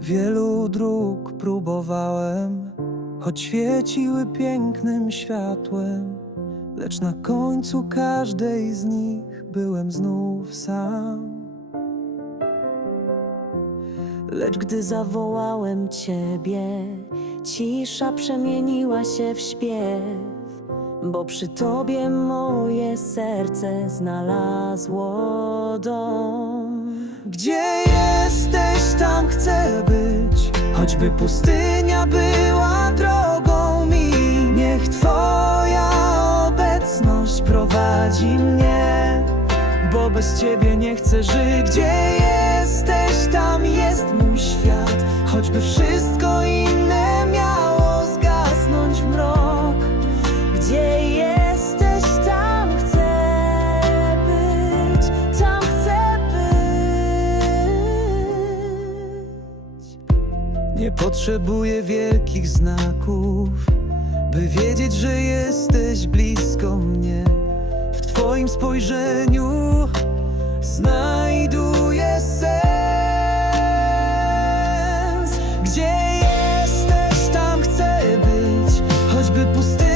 Wielu dróg próbowałem, choć świeciły pięknym światłem, lecz na końcu każdej z nich byłem znów sam. Lecz gdy zawołałem Ciebie, cisza przemieniła się w śpiew, bo przy Tobie moje serce znalazło dom. Gdzie jesteś, tam chcę być, choćby pustynia była drogą mi. Niech Twoja obecność prowadzi mnie, bo bez Ciebie nie chcę żyć. Gdzie jesteś, tam Nie potrzebuję wielkich znaków, by wiedzieć, że jesteś blisko mnie. W Twoim spojrzeniu znajduję sens. Gdzie jesteś, tam chcę być, choćby pusty.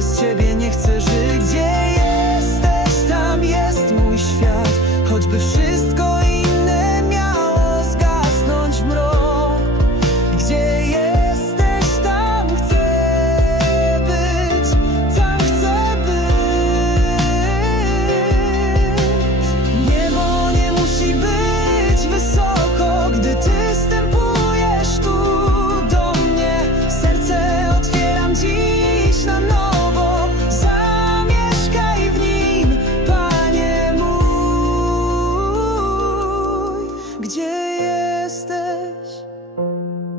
bez ciebie nie chcę żyć. the shit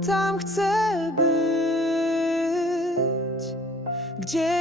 tam chcę być, gdzie